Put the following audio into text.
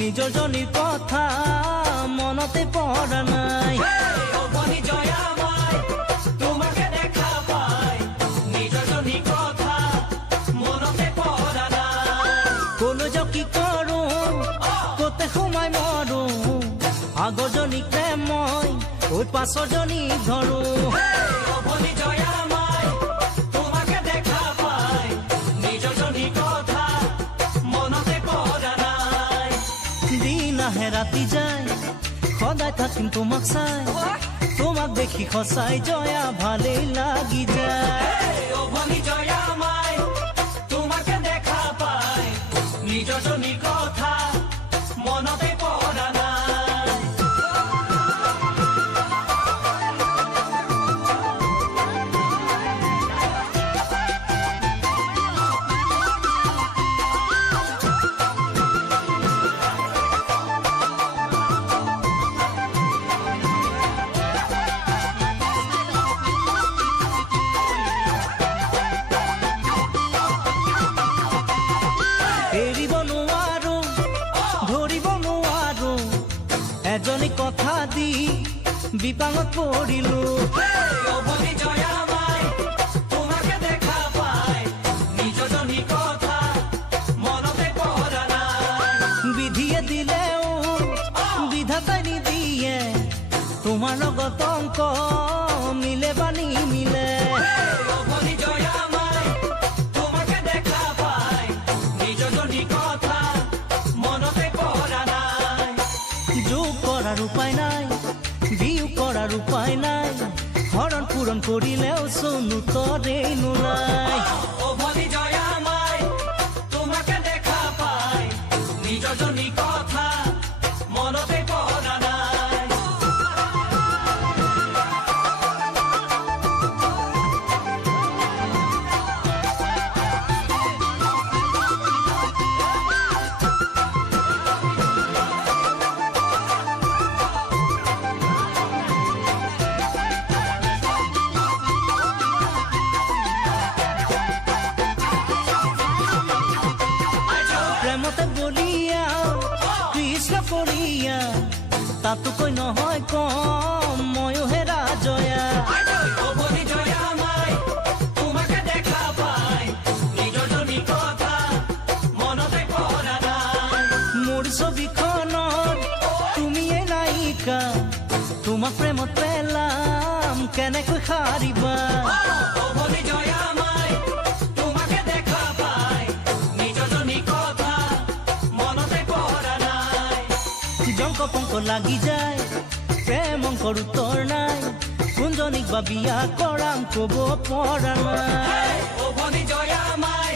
নিজৰ জনীৰ কথা মনতে পৰা নাই অভনি জয়া মাই তোমাকে দেখা পাই নিজৰ জনীৰ কথা মনতে পৰা নাই কলৈ যাওঁ কি কৰোঁ কতে সোমাই মৰোঁ আগৰ জনীকে মই ওই পাছৰ জনী ধৰোঁ অভনি জয়া মাই তোমাকে দেখা পাই নিজৰ জনীৰ কথা মনতে পৰা নাই দিন আহে ৰাতি যায় সদায় থাকিম তোমাক চাই তোমাক দেখি সঁচাই জয়া ভালেই লাগি যায় অভনি জয়া মাই তোমাকে দেখা পাই নিজৰ জনীৰ কথা মনতে পৰা নাই এৰিব নোৱাৰো ধৰিব নোৱাৰো এজনী কথা দি বিপাঙত পৰিলো অভনি জয়া মাই তোমাকে দেখা পাই নিজৰ জনীৰ কথা মনতে পৰা নাই বিধিয়ে দিলেও বিধাতাই নিদিয়ে তোমাৰ লগত অংক মিলে বা নিমিলে অভনি জয়া মাই তোমাকে দেখা পাই নিজৰ জনীৰ কথা মনতে পৰা নাই যোগ কৰাৰ উপায় নাই বিয়োগ কৰাৰ উপায় নাই হৰণ পূৰণ কৰিলেও চনু তৰেই নোলায় অভনি জয়া মাই তোমাকে দেখা পাই নিজৰ জনীৰ কথা মনতে পৰা নাই প্ৰেমতে বলিয়া কৃষ্ণ পৰিয়া তাতোকৈ নহয় কম ময়ো হেৰা জয়া অভনি জয়া মাই তোমাকে দেখা পাই নিজৰ জনীৰ কথা মনতে পৰা নাই মোৰ ছবিখনত তুমিয়ে নায়িকা তোমাক প্ৰেমত পেলাম কেনেকৈ সাৰিবা অভনি জয়া মাই তোমাকে দেখা পাই নিজৰ জনীৰ কথা মনতে পৰা নাই জংক পংক লাগি যায় প্ৰেম অংকৰ উত্তৰ নাই কোনজনীক বা বিয়া কৰাম ক'ব পৰা নাই অভনি জয়া মাই